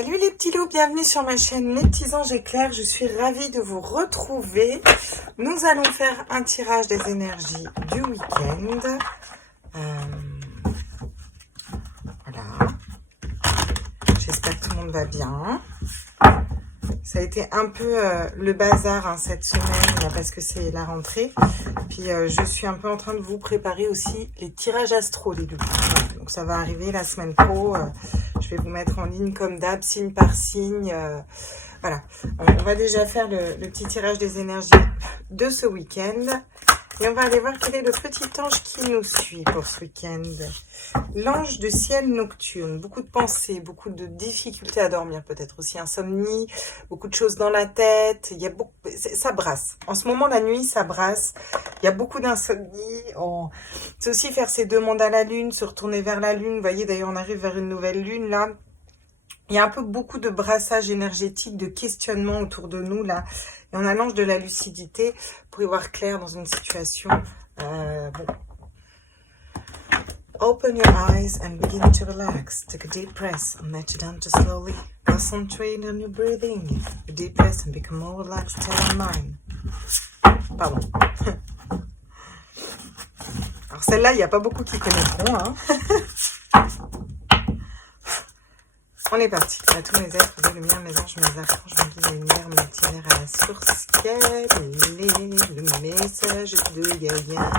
Salut les petits loups, bienvenue sur ma chaîne Les Petits Anges Éclairs. Je suis ravie de vous retrouver. Nous allons faire un tirage des énergies du week-end. Voilà. J'espère que tout le monde va bien. Ça a été un peu le bazar cette semaine parce que c'est la rentrée. Puis je suis un peu en train de vous préparer aussi les tirages astro les loups. Donc ça va arriver la semaine pro. Je vais vous mettre en ligne comme d'hab, signe par signe. Voilà. On va déjà faire le petit tirage des énergies de ce week-end. Et on va aller voir quel est le petit ange qui nous suit pour ce week-end. L'ange de ciel nocturne. Beaucoup de pensées, beaucoup de difficultés à dormir, peut-être aussi insomnie, beaucoup de choses dans la tête. Il y a beaucoup, ça brasse. En ce moment, la nuit, ça brasse. Il y a beaucoup d'insomnie. C'est aussi faire ses demandes à la lune, se retourner vers la lune. Vous voyez, d'ailleurs, on arrive vers une nouvelle lune, là. Il y a un peu beaucoup de brassage énergétique, de questionnement autour de nous, là. Et on a l'ange de la lucidité pour y voir clair dans une situation. Bon. Open your eyes and begin to relax. Take a deep breath and let it enter slowly. Concentrate on your breathing. A deep breath and become more relaxed in your mind. Pardon. Alors celle-là, il n'y a pas beaucoup qui connaîtront, hein. On est parti. À tous mes êtres, de lumière, mes anges, mes archanges, mes guides, l'univers, mon itinéraire à la source. Quel est le message de Gaïa?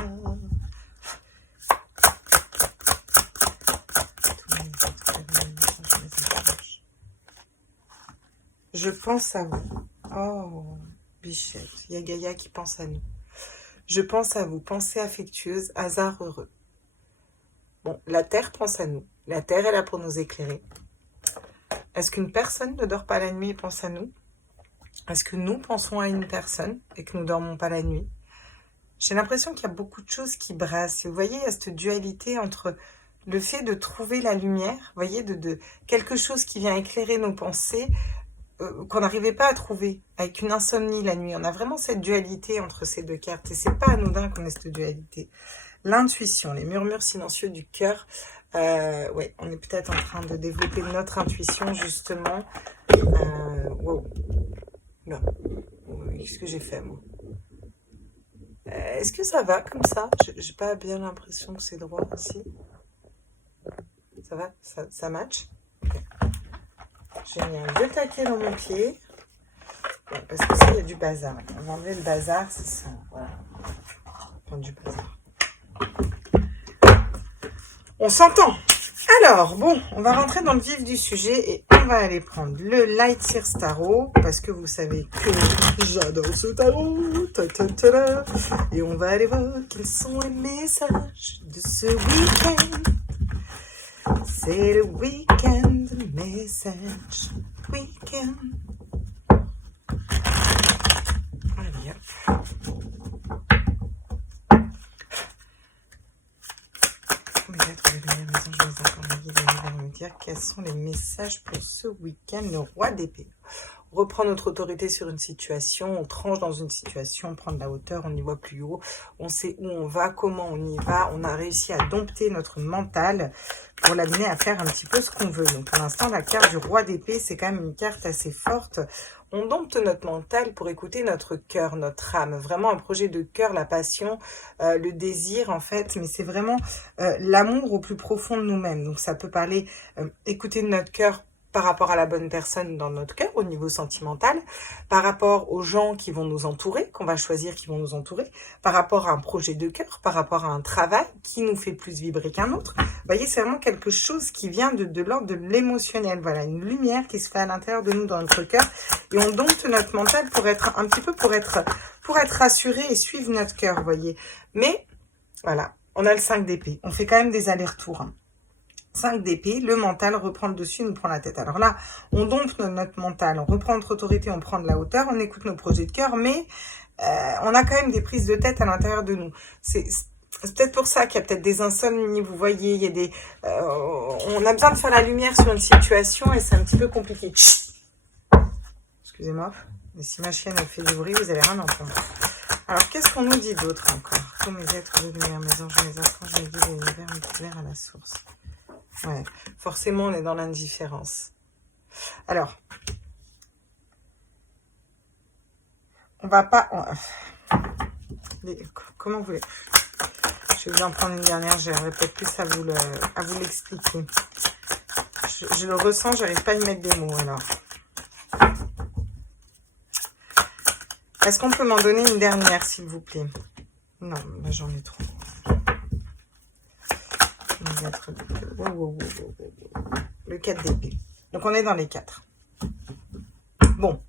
Je pense à vous. Oh, bichette. Il y a Gaïa qui pense à nous. Je pense à vous. Pensée affectueuse, hasard heureux. Bon, la Terre pense à nous. La Terre est là pour nous éclairer. Est-ce qu'une personne ne dort pas la nuit et pense à nous? Est-ce que nous pensons à une personne et que nous ne dormons pas la nuit? J'ai l'impression qu'il y a beaucoup de choses qui brassent. Vous voyez, il y a cette dualité entre le fait de trouver la lumière, vous voyez, de quelque chose qui vient éclairer nos pensées, qu'on n'arrivait pas à trouver, avec une insomnie la nuit. On a vraiment cette dualité entre ces deux cartes. Et c'est pas anodin qu'on ait cette dualité. L'intuition, les murmures silencieux du cœur. Ouais, on est peut-être en train de développer notre intuition, justement. Wow. Non. Qu'est-ce que j'ai fait, moi? Est-ce que ça va comme ça? J'ai pas bien l'impression que c'est droit aussi. Ça va? Ça match? Okay. Génial. Deux taquets dans mon pied. Ouais, parce que ça, il y a du bazar. On va enlever le bazar, c'est ça. Voilà. Enfin, du bazar. On s'entend. Alors, bon, on va rentrer dans le vif du sujet et on va aller prendre le Light Sears Tarot parce que vous savez que j'adore ce tarot. Ta-ta-ta-ta. Et on va aller voir quels sont les messages de ce week-end. C'est le week-end message. Week-end. Allez, hop. Quels sont les messages pour ce week-end? Le roi d'épée. On reprend notre autorité sur une situation, on tranche dans une situation, on prend de la hauteur, on y voit plus haut, on sait où on va, comment on y va, on a réussi à dompter notre mental pour l'amener à faire un petit peu ce qu'on veut. Donc pour l'instant, la carte du roi d'épée, c'est quand même une carte assez forte. On dompte notre mental pour écouter notre cœur, notre âme. Vraiment un projet de cœur, la passion, le désir en fait. Mais c'est vraiment l'amour au plus profond de nous-mêmes. Donc ça peut parler, écouter de notre cœur par rapport à la bonne personne dans notre cœur au niveau sentimental, par rapport aux gens qui vont nous entourer, qu'on va choisir qui vont nous entourer, par rapport à un projet de cœur, par rapport à un travail qui nous fait plus vibrer qu'un autre. Vous voyez, c'est vraiment quelque chose qui vient de l'ordre de l'émotionnel. Voilà, une lumière qui se fait à l'intérieur de nous dans notre cœur et on dompte notre mental pour être un petit peu pour être rassuré et suivre notre cœur, vous voyez. Mais voilà, on a le 5 d'épée. On fait quand même des allers-retours. 5 d'épée, le mental reprend le dessus, nous prend la tête. Alors là, on dompte notre mental, on reprend notre autorité, on prend de la hauteur, on écoute nos projets de cœur, mais on a quand même des prises de tête à l'intérieur de nous. C'est peut-être pour ça qu'il y a peut-être des insomnies, vous voyez, il y a des... on a besoin de faire la lumière sur une situation et c'est un petit peu compliqué. Excusez-moi, mais si ma chienne elle fait du bruit, vous allez rien entendre. Alors, qu'est-ce qu'on nous dit d'autre encore? Tous mes êtres de lumière, mes anges, mes archanges, mes guides, l'univers, mon itinéraire à la source. Ouais, forcément, on est dans l'indifférence. Alors, on va pas... Comment vous voulez? Je vais en prendre une dernière, j'aurais peut-être plus à vous l'expliquer. Je le ressens, j'arrive pas à y mettre des mots, alors. Est-ce qu'on peut m'en donner une dernière, s'il vous plaît? Non, là j'en ai trop. Le 4 d'épée. Donc on est dans les 4. Bon.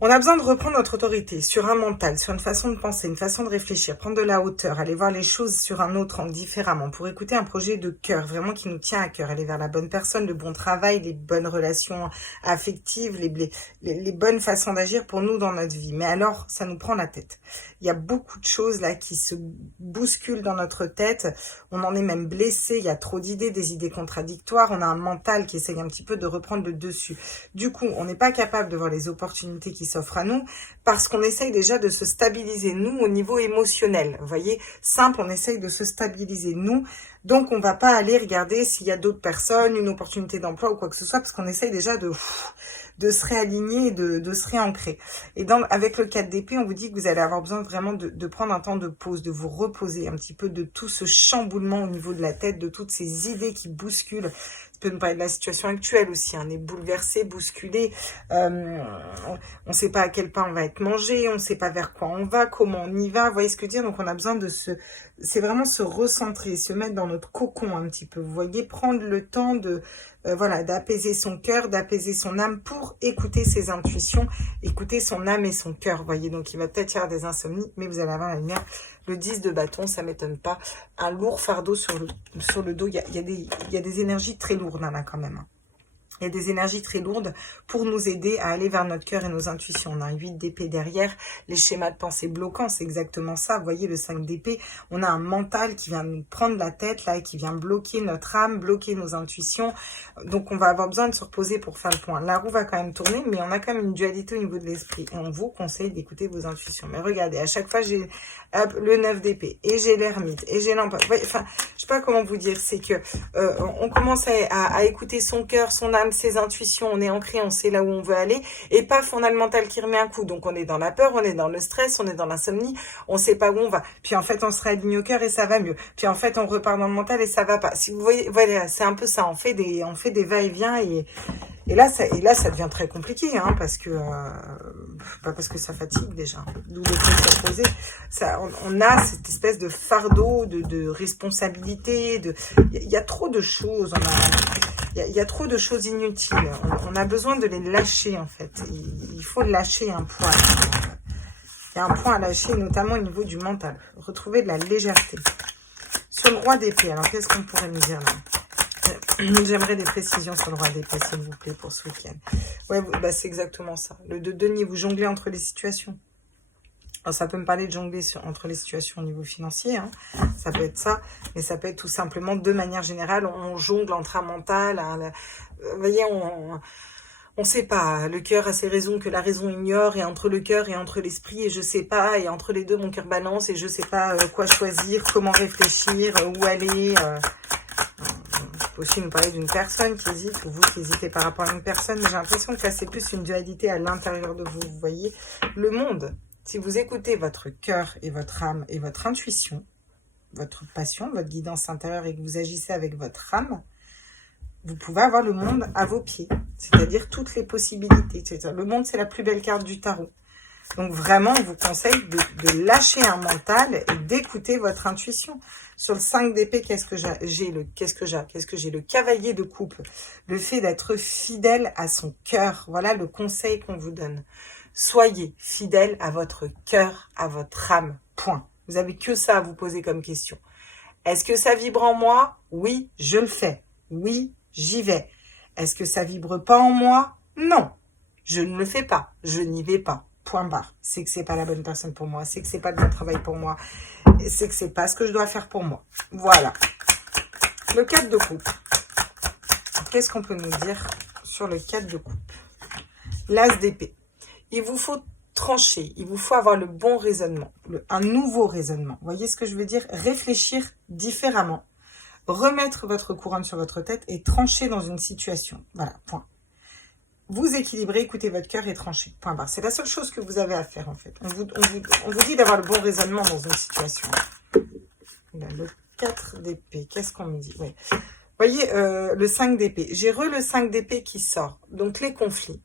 On a besoin de reprendre notre autorité sur un mental, sur une façon de penser, une façon de réfléchir, prendre de la hauteur, aller voir les choses sur un autre angle différemment, pour écouter un projet de cœur, vraiment qui nous tient à cœur, aller vers la bonne personne, le bon travail, les bonnes relations affectives, les bonnes façons d'agir pour nous dans notre vie. Mais alors, ça nous prend la tête. Il y a beaucoup de choses là qui se bousculent dans notre tête, on en est même blessé, il y a trop d'idées, des idées contradictoires, on a un mental qui essaye un petit peu de reprendre le dessus. Du coup, on n'est pas capable de voir les opportunités qui s'offre à nous, parce qu'on essaye déjà de se stabiliser, nous, au niveau émotionnel. Vous voyez, simple, on essaye de se stabiliser, nous. Donc, on va pas aller regarder s'il y a d'autres personnes, une opportunité d'emploi ou quoi que ce soit, parce qu'on essaye déjà de se réaligner, de se réancrer. Et avec le 4 d'épée, on vous dit que vous allez avoir besoin vraiment de prendre un temps de pause, de vous reposer un petit peu de tout ce chamboulement au niveau de la tête, de toutes ces idées qui bousculent. Ça peut nous parler de la situation actuelle aussi, on est bouleversé, bousculé, on ne sait pas à quel pain on va être mangé, on ne sait pas vers quoi on va, comment on y va, vous voyez ce que je veux dire? Donc on a besoin de c'est vraiment se recentrer, se mettre dans notre cocon un petit peu, vous voyez, prendre le temps de voilà, d'apaiser son cœur, d'apaiser son âme pour écouter ses intuitions, écouter son âme et son cœur, vous voyez. Donc il va peut-être y avoir des insomnies, mais vous allez avoir la lumière. Le 10 de bâton, ça m'étonne pas. Un lourd fardeau sur le dos. Il y a des énergies très lourdes là quand même. Il y a des énergies très lourdes pour nous aider à aller vers notre cœur et nos intuitions. On a un 8 d'épée derrière, les schémas de pensée bloquants, c'est exactement ça. Vous voyez, le 5 d'épée, on a un mental qui vient nous prendre la tête, là, et qui vient bloquer notre âme, bloquer nos intuitions. Donc, on va avoir besoin de se reposer pour faire le point. La roue va quand même tourner, mais on a quand même une dualité au niveau de l'esprit. Et on vous conseille d'écouter vos intuitions. Mais regardez, à chaque fois, j'ai le 9 d'épée, et j'ai l'ermite, et j'ai l'empereur. Enfin, je sais pas comment vous dire, c'est que on commence à écouter son cœur, son âme, ses intuitions, on est ancré, on sait là où on veut aller, et paf, on a le mental qui remet un coup, donc on est dans la peur, on est dans le stress, on est dans l'insomnie, on sait pas où on va, puis en fait on se réaligne au cœur et ça va mieux, puis en fait on repart dans le mental et ça va pas. Si vous voyez, voilà, c'est un peu ça, on fait des va-et-vient et là ça devient très compliqué, hein, parce que ça fatigue déjà, d'où le fait de se poser. Ça, on a cette espèce de fardeau, de responsabilité, il y a trop de choses, il y a trop de choses inutiles. On a besoin de les lâcher, en fait. Il faut lâcher un poids. Il y a un point à lâcher, notamment au niveau du mental. Retrouver de la légèreté. Sur le roi d'épée, alors qu'est-ce qu'on pourrait nous dire là? J'aimerais des précisions sur le roi d'épée, s'il vous plaît, pour ce week-end. Ouais, bah, c'est exactement ça. Le 2 de denier, vous jonglez entre les situations. Alors, ça peut me parler de jongler entre les situations au niveau financier, hein. Ça peut être ça, mais ça peut être tout simplement, de manière générale, on jongle entre un mental, vous voyez, on sait pas, le cœur a ses raisons que la raison ignore, et entre le cœur et entre l'esprit, et je sais pas, et entre les deux, mon cœur balance, et je sais pas quoi choisir, comment réfléchir, où aller. Ça peut aussi nous parler d'une personne qui hésite, ou vous qui hésitez par rapport à une personne, mais j'ai l'impression que là, c'est plus une dualité à l'intérieur de vous, vous voyez, le monde. Si vous écoutez votre cœur et votre âme et votre intuition, votre passion, votre guidance intérieure et que vous agissez avec votre âme, vous pouvez avoir le monde à vos pieds. C'est-à-dire toutes les possibilités. Le monde, c'est la plus belle carte du tarot. Donc vraiment, on vous conseille de lâcher un mental et d'écouter votre intuition. Sur le 5 d'épée, qu'est-ce que j'ai? Le cavalier de coupe. Le fait d'être fidèle à son cœur. Voilà le conseil qu'on vous donne. Soyez fidèle à votre cœur, à votre âme, point. Vous n'avez que ça à vous poser comme question. Est-ce que ça vibre en moi? Oui, je le fais. Oui, j'y vais. Est-ce que ça vibre pas en moi? Non, je ne le fais pas. Je n'y vais pas. Point barre. C'est que c'est pas la bonne personne pour moi. C'est que c'est pas le bon travail pour moi. C'est que c'est pas ce que je dois faire pour moi. Voilà. Le 4 de coupe. Qu'est-ce qu'on peut nous dire sur le 4 de coupe? L'as d'épée. Il vous faut trancher, il vous faut avoir le bon raisonnement, un nouveau raisonnement. Vous voyez ce que je veux dire? Réfléchir différemment. remettre votre couronne sur votre tête et trancher dans une situation. Voilà, point. Vous équilibrez, écoutez votre cœur et tranchez. Point barre. C'est la seule chose que vous avez à faire en fait. On vous dit d'avoir le bon raisonnement dans une situation. Là, le 4 d'épée, qu'est-ce qu'on me dit? Ouais. Vous voyez, le 5 d'épée. J'ai le 5 d'épée qui sort. Donc les conflits.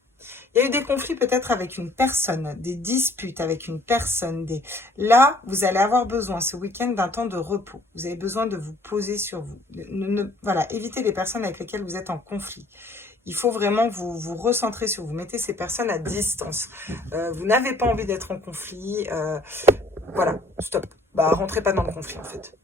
Il y a eu des conflits peut-être avec une personne, des disputes avec une personne. Là, vous allez avoir besoin ce week-end d'un temps de repos. Vous avez besoin de vous poser sur vous. Voilà, évitez les personnes avec lesquelles vous êtes en conflit. Il faut vraiment vous recentrer sur vous. Mettez ces personnes à distance. Vous n'avez pas envie d'être en conflit. Voilà, stop. Bah, rentrez pas dans le conflit en fait.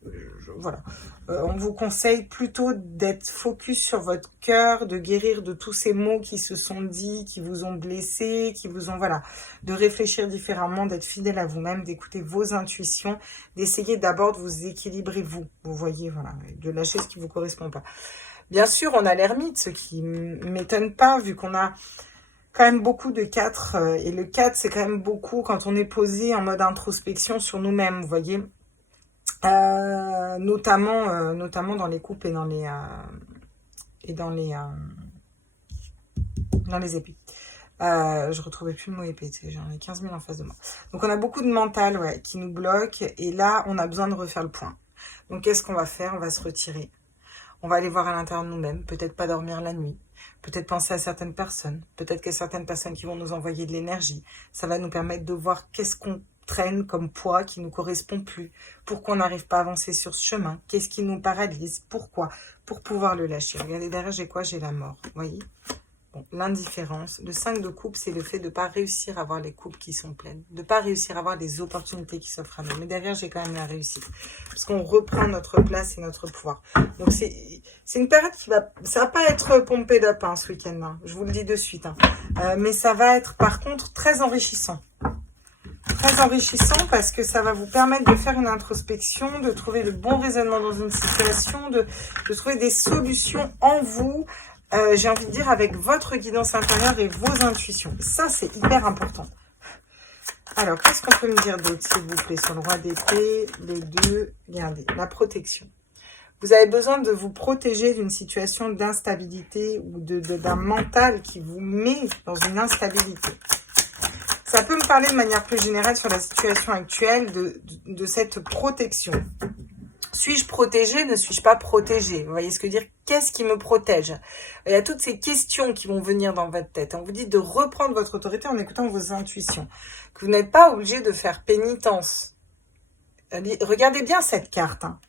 Voilà. On vous conseille plutôt d'être focus sur votre cœur, de guérir de tous ces mots qui se sont dits, qui vous ont blessé, qui vous ont, voilà, de réfléchir différemment, d'être fidèle à vous-même, d'écouter vos intuitions, d'essayer d'abord de vous équilibrer vous voyez, voilà, de lâcher ce qui vous correspond pas. Bien sûr, on a l'ermite, ce qui m'étonne pas, vu qu'on a quand même beaucoup de 4, et le 4, c'est quand même beaucoup quand on est posé en mode introspection sur nous-mêmes, vous voyez, notamment dans les coupes et dans les épées. Je retrouvais plus le mot épée, j'en ai 15 000 en face de moi. Donc on a beaucoup de mental, ouais, qui nous bloque, et là, on a besoin de refaire le point. Donc qu'est-ce qu'on va faire? On va se retirer. On va aller voir à l'intérieur de nous-mêmes, peut-être pas dormir la nuit, peut-être penser à certaines personnes, peut-être qu'il y a certaines personnes qui vont nous envoyer de l'énergie. Ça va nous permettre de voir qu'est-ce qu'on traîne comme poids qui ne nous correspond plus, pourquoi on n'arrive pas à avancer sur ce chemin, qu'est-ce qui nous paralyse, pourquoi, pour pouvoir le lâcher. Regardez derrière, j'ai quoi? J'ai la mort, vous voyez? Bon, l'indifférence. Le 5 de coupe, c'est le fait de ne pas réussir à voir les coupes qui sont pleines, de ne pas réussir à voir les opportunités qui s'offrent à nous. Mais derrière, j'ai quand même la réussite, parce qu'on reprend notre place et notre pouvoir. Donc, c'est une période qui ça va pas être pompé d'up ce week-end, hein, je vous le dis de suite. Hein. Mais ça va être, par contre, très enrichissant. Très enrichissant parce que ça va vous permettre de faire une introspection, de trouver le bon raisonnement dans une situation, de trouver des solutions en vous, j'ai envie de dire avec votre guidance intérieure et vos intuitions. Ça, c'est hyper important. Alors, qu'est-ce qu'on peut me dire d'autre, s'il vous plaît, sur le roi d'épée, les deux, regardez, la protection. Vous avez besoin de vous protéger d'une situation d'instabilité ou d'un mental qui vous met dans une instabilité. Ça peut me parler de manière plus générale sur la situation actuelle de cette protection. Suis-je protégée? Ne suis-je pas protégée? Vous voyez ce que je veux dire? Qu'est-ce qui me protège? Il y a toutes ces questions qui vont venir dans votre tête. On vous dit de reprendre votre autorité en écoutant vos intuitions. Que vous n'êtes pas obligé de faire pénitence. Regardez bien cette carte. Hein.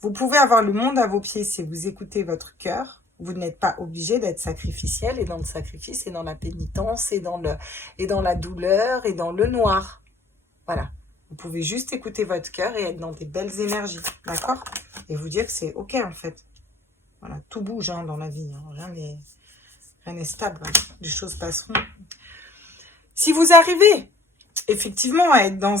Vous pouvez avoir le monde à vos pieds si vous écoutez votre cœur. Vous n'êtes pas obligé d'être sacrificiel, et dans le sacrifice, et dans la pénitence, et dans la douleur, et dans le noir. Voilà. Vous pouvez juste écouter votre cœur et être dans des belles énergies, d'accord? Et vous dire que c'est ok en fait. Voilà, tout bouge hein, dans la vie, hein. Rien n'est stable, hein. Les choses passeront. Si vous arrivez effectivement à être dans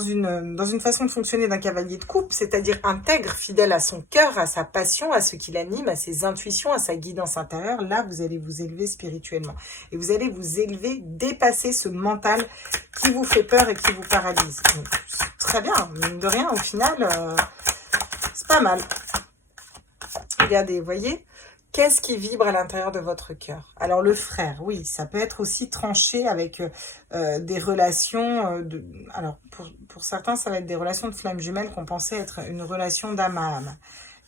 une façon de fonctionner d'un cavalier de coupe, c'est-à-dire intègre, fidèle à son cœur, à sa passion, à ce qui l'anime, à ses intuitions, à sa guidance intérieure, là, vous allez vous élever spirituellement. Et vous allez vous élever, dépasser ce mental qui vous fait peur et qui vous paralyse. Donc, très bien, mine de rien, au final, c'est pas mal. Regardez, vous voyez ? Qu'est-ce qui vibre à l'intérieur de votre cœur? Alors, le frère, oui, ça peut être aussi tranché avec des relations... alors, pour certains, ça va être des relations de flammes jumelles qu'on pensait être une relation d'âme à âme.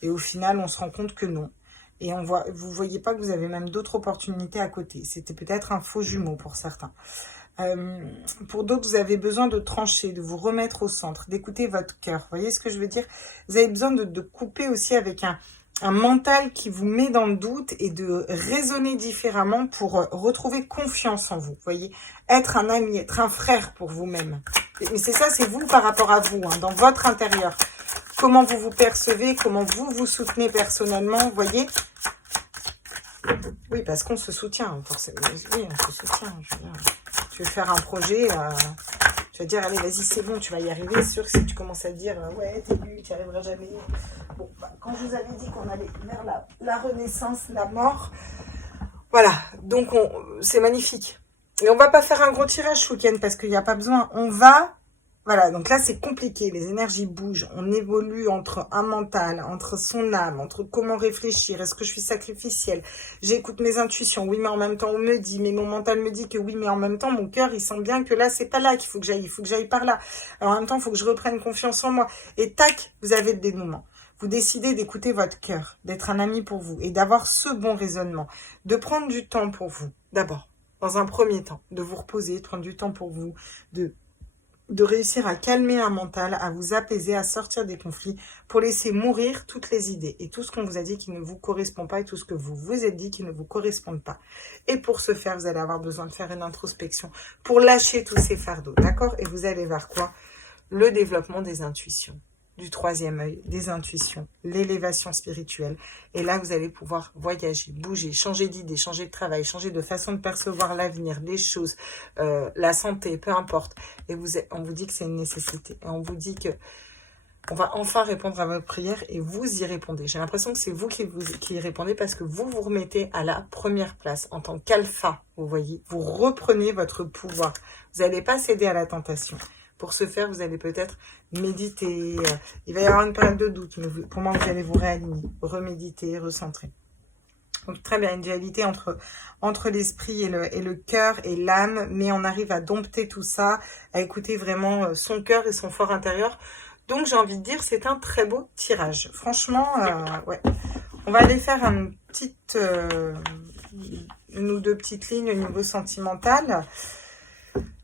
Et au final, on se rend compte que non. Et vous ne voyez pas que vous avez même d'autres opportunités à côté. C'était peut-être un faux jumeau pour certains. Pour d'autres, vous avez besoin de trancher, de vous remettre au centre, d'écouter votre cœur. Vous voyez ce que je veux dire? Vous avez besoin de couper aussi avec un mental qui vous met dans le doute et de raisonner différemment pour retrouver confiance en vous. Vous voyez, être un ami, être un frère pour vous-même. Mais c'est ça, c'est vous par rapport à vous, hein, dans votre intérieur. Comment vous vous percevez, comment vous vous soutenez personnellement, vous voyez. Oui, parce qu'on se soutient, forcément. Oui, on se soutient. Tu veux faire un projet, tu vas dire, allez, vas-y, c'est bon, tu vas y arriver. C'est sûr que si tu commences à dire, ouais, t'es nul, tu n'y arriveras jamais. Bon, quand je vous avais dit qu'on allait vers la renaissance, la mort, voilà, donc c'est magnifique. Et on va pas faire un gros tirage ce week-end parce qu'il n'y a pas besoin. On va Voilà, donc là, c'est compliqué. Les énergies bougent. On évolue entre un mental, entre son âme, entre comment réfléchir. Est-ce que je suis sacrificielle? J'écoute mes intuitions. Oui, mais en même temps, on me dit. Mais mon mental me dit que oui, mais en même temps, mon cœur, il sent bien que là, c'est pas là qu'il faut que j'aille. Il faut que j'aille par là. Alors, en même temps, il faut que je reprenne confiance en moi. Et tac, vous avez le dénouement. Vous décidez d'écouter votre cœur, d'être un ami pour vous et d'avoir ce bon raisonnement. De prendre du temps pour vous, d'abord. Dans un premier temps, de vous reposer, de prendre du temps pour vous, de réussir à calmer un mental, à vous apaiser, à sortir des conflits, pour laisser mourir toutes les idées et tout ce qu'on vous a dit qui ne vous correspond pas et tout ce que vous vous êtes dit qui ne vous correspond pas. Et pour ce faire, vous allez avoir besoin de faire une introspection pour lâcher tous ces fardeaux, d'accord? Et vous allez vers quoi? Le développement des intuitions, du troisième œil, des intuitions, l'élévation spirituelle. Et là, vous allez pouvoir voyager, bouger, changer d'idée, changer de travail, changer de façon de percevoir l'avenir, les choses, la santé, peu importe. Et on vous dit que c'est une nécessité. Et on vous dit que on va enfin répondre à votre prière et vous y répondez. J'ai l'impression que c'est vous qui y répondez parce que vous vous remettez à la première place en tant qu'alpha, vous voyez. Vous reprenez votre pouvoir. Vous n'allez pas céder à la tentation. Pour ce faire, vous allez peut-être méditer. Il va y avoir une période de doute, mais pour moi, vous allez vous réaligner, reméditer, recentrer. Donc, très bien, une dualité entre l'esprit et le cœur et l'âme, mais on arrive à dompter tout ça, à écouter vraiment son cœur et son fort intérieur. Donc, j'ai envie de dire, c'est un très beau tirage. Franchement, ouais. On va aller faire une ou deux petites lignes au niveau sentimental.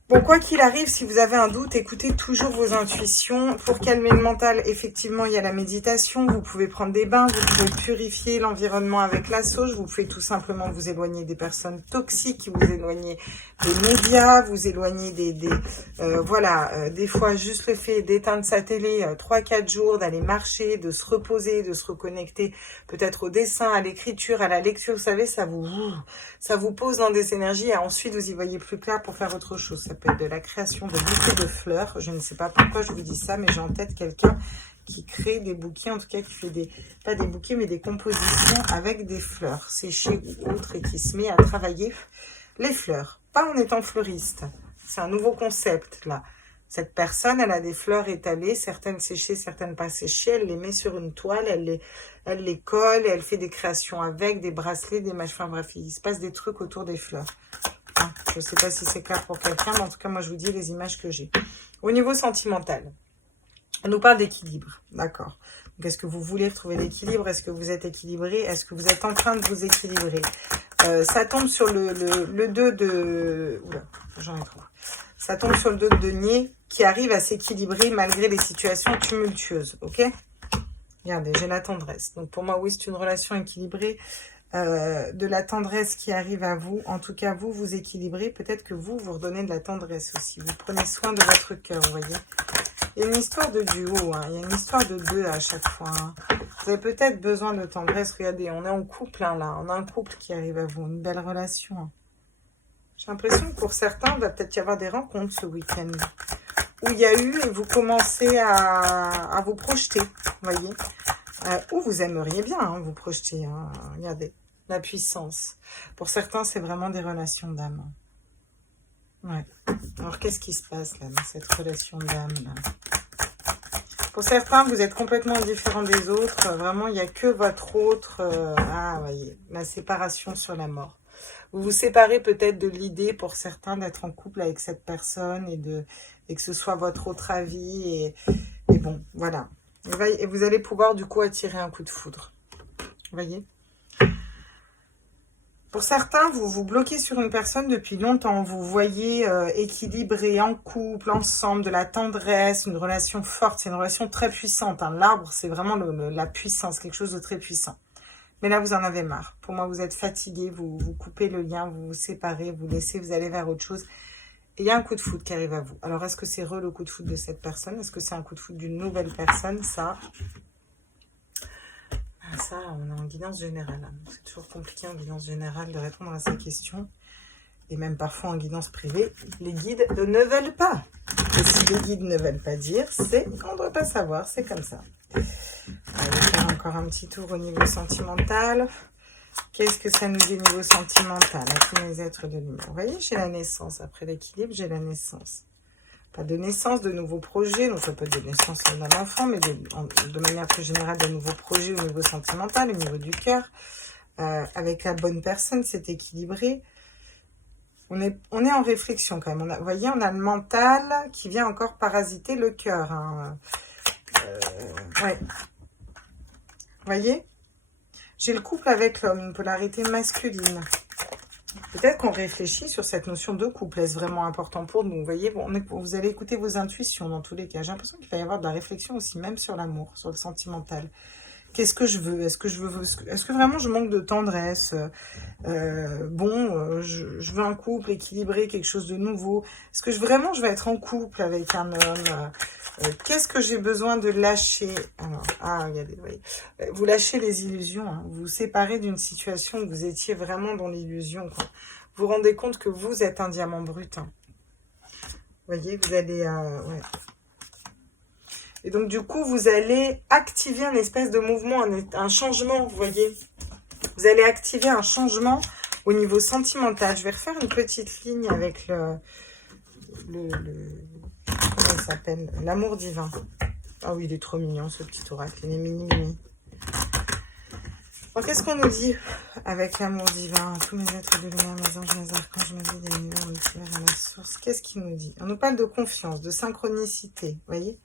Bon, quoi qu'il arrive, si vous avez un doute, écoutez toujours vos intuitions. Pour calmer le mental, effectivement, il y a la méditation. Vous pouvez prendre des bains, vous pouvez purifier l'environnement avec la sauge. Vous pouvez tout simplement vous éloigner des personnes toxiques, vous éloigner des médias, vous éloigner des fois, juste le fait d'éteindre sa télé 3-4 jours, d'aller marcher, de se reposer, de se reconnecter peut-être au dessin, à l'écriture, à la lecture. Vous savez, ça vous pose dans des énergies et ensuite vous y voyez plus clair pour faire autre chose. Ça peut être de la création de bouquets de fleurs. Je ne sais pas pourquoi je vous dis ça, mais j'ai en tête quelqu'un qui crée des bouquets, en tout cas qui fait pas des bouquets, mais des compositions avec des fleurs séchées ou autres et qui se met à travailler les fleurs. Pas en étant fleuriste. C'est un nouveau concept là. Cette personne, elle a des fleurs étalées, certaines séchées, certaines pas séchées. Elle les met sur une toile, elle les colle et elle fait des créations avec, des bracelets, des machins. Enfin bref, il se passe des trucs autour des fleurs. Hein, je ne sais pas si c'est clair pour quelqu'un, mais en tout cas, moi, je vous dis les images que j'ai. Au niveau sentimental, on nous parle d'équilibre, d'accord. Donc, est-ce que vous voulez retrouver l'équilibre? Est-ce que vous êtes équilibré? Est-ce que vous êtes en train de vous équilibrer? Ça tombe sur le 2 de... Oula, j'en ai trop. Ça tombe sur le 2 de denier qui arrive à s'équilibrer malgré les situations tumultueuses, ok? Regardez, j'ai la tendresse. Donc, pour moi, oui, c'est une relation équilibrée. De la tendresse qui arrive à vous. En tout cas, vous équilibrez. Peut-être que vous redonnez de la tendresse aussi. Vous prenez soin de votre cœur, vous voyez. Il y a une histoire de duo, hein. Il y a une histoire de deux à chaque fois. Hein. Vous avez peut-être besoin de tendresse. Regardez, on est en couple, hein, là. On a un couple qui arrive à vous. Une belle relation. Hein. J'ai l'impression que pour certains, il va peut-être y avoir des rencontres ce week-end. Où il y a eu et vous commencez à vous projeter, vous voyez. Ou vous aimeriez bien hein, vous projeter. Hein. Regardez, la puissance. Pour certains, c'est vraiment des relations d'âme. Ouais. Alors, qu'est-ce qui se passe là dans cette relation d'âme là? Pour certains, vous êtes complètement différents des autres. Vraiment, il n'y a que votre autre. Voyez, la séparation sur la mort. Vous vous séparez peut-être de l'idée pour certains d'être en couple avec cette personne et que ce soit votre autre avis. Et bon, voilà. Et vous allez pouvoir du coup attirer un coup de foudre. Vous voyez? Pour certains, vous vous bloquez sur une personne depuis longtemps. Vous voyez équilibré, en couple, ensemble, de la tendresse, une relation forte. C'est une relation très puissante. Hein. L'arbre, c'est vraiment la puissance, quelque chose de très puissant. Mais là, vous en avez marre. Pour moi, vous êtes fatigué, vous coupez le lien, vous vous séparez, vous laissez, vous allez vers autre chose. Et il y a un coup de foudre qui arrive à vous. Alors, est-ce que c'est le coup de foudre de cette personne? Est-ce que c'est un coup de foudre d'une nouvelle personne? Ça, on est en guidance générale. C'est toujours compliqué en guidance générale de répondre à ces questions. Et même parfois en guidance privée, les guides ne veulent pas. Et si les guides ne veulent pas dire, c'est qu'on ne doit pas savoir. C'est comme ça. On va faire encore un petit tour au niveau sentimental. Qu'est-ce que ça nous dit au niveau sentimental à tous mes êtres de lumière? Vous voyez, j'ai la naissance. Après l'équilibre, j'ai la naissance. pas de naissance, de nouveaux projets. Donc ça peut être de naissance d'un enfant, mais de manière plus générale, de nouveaux projets au niveau sentimental, au niveau du cœur. Avec la bonne personne, c'est équilibré. On est en réflexion quand même. Vous voyez, on a le mental qui vient encore parasiter le cœur. Hein. Ouais. Vous voyez, j'ai le couple avec l'homme, une polarité masculine. Peut-être qu'on réfléchit sur cette notion de couple. Est-ce vraiment important pour nous? Vous voyez, bon, vous allez écouter vos intuitions dans tous les cas. J'ai l'impression qu'il va y avoir de la réflexion aussi, même sur l'amour, sur le sentimental. Qu'est-ce que je veux? Est-ce que vraiment je manque de tendresse? Je veux un couple équilibré, quelque chose de nouveau. Est-ce que vraiment je vais être en couple avec un homme? Qu'est-ce que j'ai besoin de lâcher? Alors, regardez, vous voyez. Vous lâchez les illusions, hein. Vous vous séparez d'une situation où vous étiez vraiment dans l'illusion. Vous vous rendez compte que vous êtes un diamant brut. Hein. Vous voyez, vous allez... ouais. Et donc, du coup, vous allez activer un espèce de mouvement, un changement, vous voyez. Vous allez activer un changement au niveau sentimental. Je vais refaire une petite ligne avec comment il s'appelle? L'amour divin. Ah oui, il est trop mignon, ce petit oracle. Il est mini. Alors, qu'est-ce qu'on nous dit avec l'amour divin? Tous mes êtres de lumière, mes anges, mes archanges, mes guides, mes lumières, mes à la source. Qu'est-ce qu'il nous dit? On nous parle de confiance, de synchronicité, vous voyez.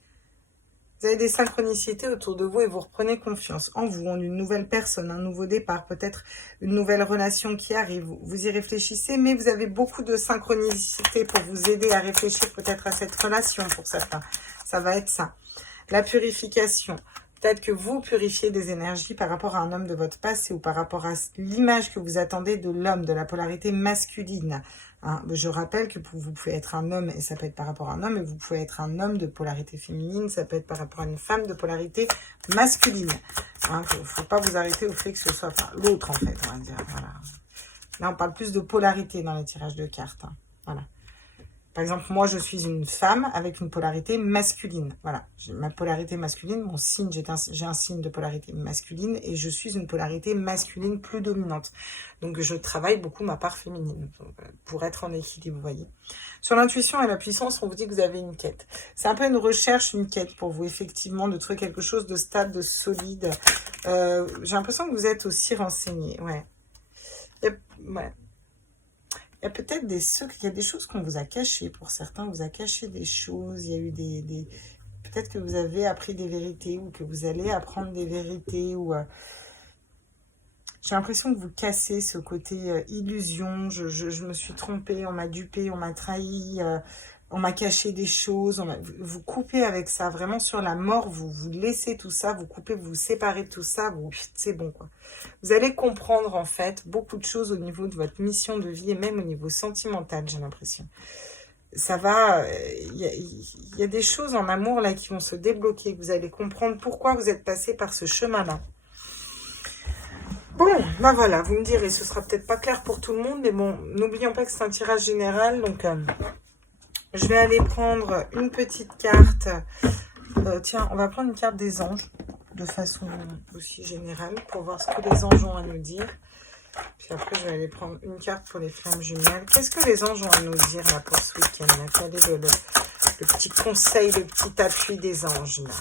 Vous avez des synchronicités autour de vous et vous reprenez confiance en vous, en une nouvelle personne, un nouveau départ, peut-être une nouvelle relation qui arrive. Vous y réfléchissez, mais vous avez beaucoup de synchronicité pour vous aider à réfléchir peut-être à cette relation pour certains. Ça va être ça. La purification. Peut-être que vous purifiez des énergies par rapport à un homme de votre passé ou par rapport à l'image que vous attendez de l'homme, de la polarité masculine. Hein, je rappelle que vous pouvez être un homme, et ça peut être par rapport à un homme, et vous pouvez être un homme de polarité féminine, ça peut être par rapport à une femme de polarité masculine. Hein, faut pas vous arrêter au fait que ce soit l'autre, en fait, on va dire. Voilà. Là, on parle plus de polarité dans les tirages de cartes. Hein. Voilà. Par exemple, moi, je suis une femme avec une polarité masculine. Voilà, j'ai ma polarité masculine, mon signe, j'ai un signe de polarité masculine et je suis une polarité masculine plus dominante. Donc, je travaille beaucoup ma part féminine pour être en équilibre, vous voyez. Sur l'intuition et la puissance, on vous dit que vous avez une quête. C'est un peu une recherche, une quête pour vous, effectivement, de trouver quelque chose de stable, de solide. J'ai l'impression que vous êtes aussi renseigné, ouais. Ouais. Il y a peut-être des secrets, il y a des choses qu'on vous a cachées. Pour certains, on vous a caché des choses. Il y a eu peut-être que vous avez appris des vérités ou que vous allez apprendre des vérités. Ou j'ai l'impression que vous cassez ce côté illusion. Je me suis trompée, on m'a dupé, on m'a trahi, on m'a caché des choses. Vous coupez avec ça. Vraiment sur la mort, vous laissez tout ça, vous coupez, vous vous séparez de tout ça. C'est bon, quoi. Vous allez comprendre, en fait, beaucoup de choses au niveau de votre mission de vie et même au niveau sentimental, j'ai l'impression. Ça va... Il y a des choses en amour, là, qui vont se débloquer. Vous allez comprendre pourquoi vous êtes passé par ce chemin-là. Bon, ben voilà, vous me direz, ce sera peut-être pas clair pour tout le monde, mais bon, n'oublions pas que c'est un tirage général, donc je vais aller prendre une petite carte. Tiens, on va prendre une carte des anges, de façon aussi générale, pour voir ce que les anges ont à nous dire. Puis après, je vais aller prendre une carte pour les flammes jumelles. Qu'est-ce que les anges ont à nous dire là pour ce week-end? Quel est le petit conseil, le petit appui des anges là?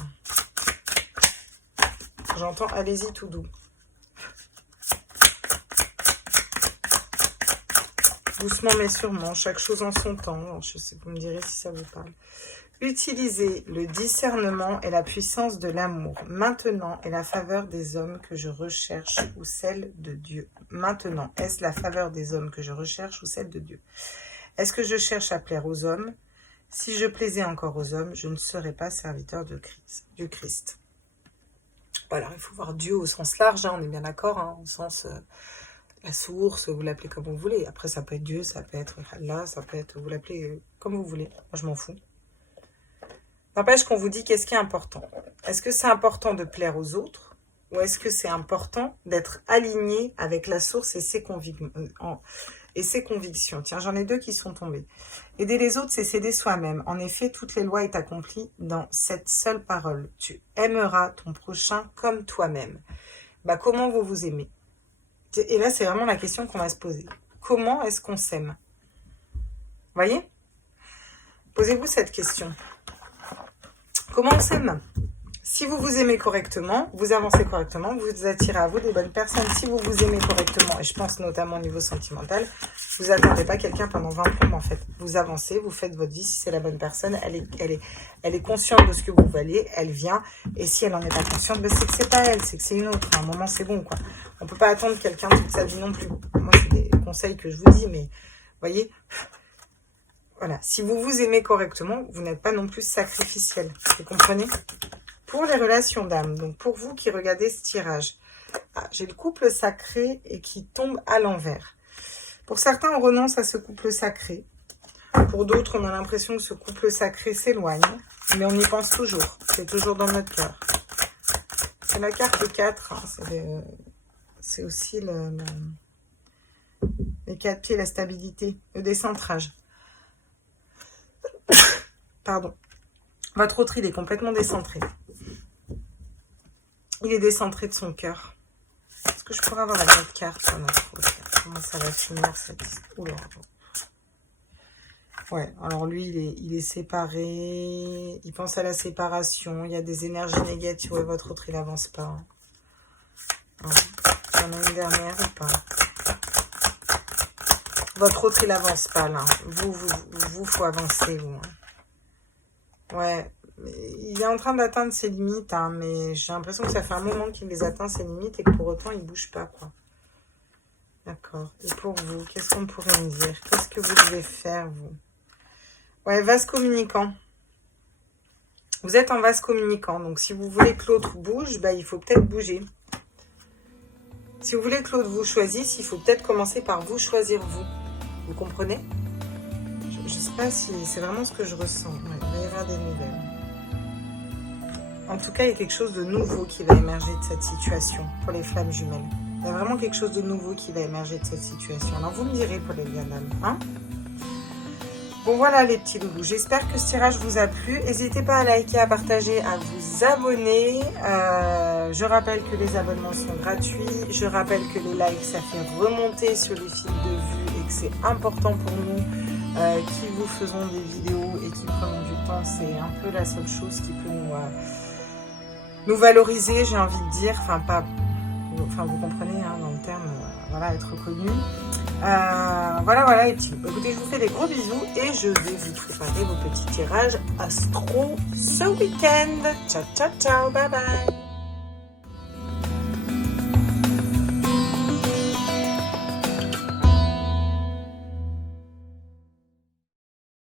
J'entends, allez-y tout doux. Doucement mais sûrement, chaque chose en son temps. Je sais, vous me direz si ça vous parle. Utilisez le discernement et la puissance de l'amour. Maintenant est la faveur des hommes que je recherche ou celle de Dieu. Maintenant, est-ce la faveur des hommes que je recherche ou celle de Dieu? Est-ce que je cherche à plaire aux hommes? Si je plaisais encore aux hommes, je ne serais pas serviteur du Christ. Voilà, il faut voir Dieu au sens large, hein, on est bien d'accord, hein, au sens... la source, vous l'appelez comme vous voulez. Après, ça peut être Dieu, ça peut être Allah, ça peut être... Vous l'appelez comme vous voulez. Moi, je m'en fous. N'empêche qu'on vous dit qu'est-ce qui est important. Est-ce que c'est important de plaire aux autres? Ou est-ce que c'est important d'être aligné avec la source et ses convictions? Tiens, j'en ai deux qui sont tombés. Aider les autres, c'est s'aider soi-même. En effet, toutes les lois est accomplies dans cette seule parole. Tu aimeras ton prochain comme toi-même. Bah, comment vous vous aimez? Et là, c'est vraiment la question qu'on va se poser. Comment est-ce qu'on s'aime? Vous voyez? Posez-vous cette question. Comment on s'aime? Si vous vous aimez correctement, vous avancez correctement, vous attirez à vous des bonnes personnes. Si vous vous aimez correctement, et je pense notamment au niveau sentimental, vous n'attendez pas quelqu'un pendant 20 plombes en fait. Vous avancez, vous faites votre vie. Si c'est la bonne personne, elle est consciente de ce que vous valez, elle vient. Et si elle n'en est pas consciente, ben c'est que c'est pas elle, c'est que c'est une autre. À un moment, c'est bon quoi. On ne peut pas attendre quelqu'un toute sa vie non plus. Moi, c'est des conseils que je vous dis, mais voyez, voilà. Si vous vous aimez correctement, vous n'êtes pas non plus sacrificiel. Vous comprenez ? Pour les relations d'âme, donc pour vous qui regardez ce tirage, j'ai le couple sacré et qui tombe à l'envers. Pour certains, on renonce à ce couple sacré. Pour d'autres, on a l'impression que ce couple sacré s'éloigne, mais on y pense toujours. C'est toujours dans notre cœur. C'est la carte 4, hein, c'est aussi les 4 pieds, la stabilité, le décentrage. Pardon. Votre autre, il est complètement décentré. Il est décentré de son cœur. Est-ce que je pourrais avoir la bonne carte sur notre autre? Comment ça va finir cette histoire? Oula. Ouais, alors lui, il est séparé. Il pense à la séparation. Il y a des énergies négatives. Ouais, votre autre, il n'avance pas. Il y en a une dernière ou pas? Votre autre, il n'avance pas, là. Vous, faut avancer, vous. Ouais. Il est en train d'atteindre ses limites, hein, mais j'ai l'impression que ça fait un moment qu'il les atteint, ses limites, et que pour autant, il ne bouge pas, quoi. D'accord. Et pour vous, qu'est-ce qu'on pourrait me dire? Qu'est-ce que vous devez faire, vous? Ouais, vase communicant. Vous êtes en vase communicant, donc si vous voulez que l'autre bouge, bah, il faut peut-être bouger. Si vous voulez que l'autre vous choisisse, il faut peut-être commencer par vous choisir, vous. Vous comprenez? Je ne sais pas si c'est vraiment ce que je ressens. Ouais, il va y avoir des nouvelles. En tout cas, il y a quelque chose de nouveau qui va émerger de cette situation pour les flammes jumelles. Il y a vraiment quelque chose de nouveau qui va émerger de cette situation. Alors, vous me direz pour les liens d'âme. Hein? Bon, voilà les petits loulous. J'espère que ce tirage vous a plu. N'hésitez pas à liker, à partager, à vous abonner. Je rappelle que les abonnements sont gratuits. Je rappelle que les likes, ça fait remonter sur les fils de vue et que c'est important pour nous qui vous faisons des vidéos et qui prenons du temps. C'est un peu la seule chose qui peut nous valoriser, j'ai envie de dire. Enfin, vous comprenez, hein, dans le terme, voilà, être reconnu. Voilà les petits. Écoutez, je vous fais des gros bisous et je vais vous préparer vos petits tirages astro ce week-end. Ciao, ciao, ciao, bye bye.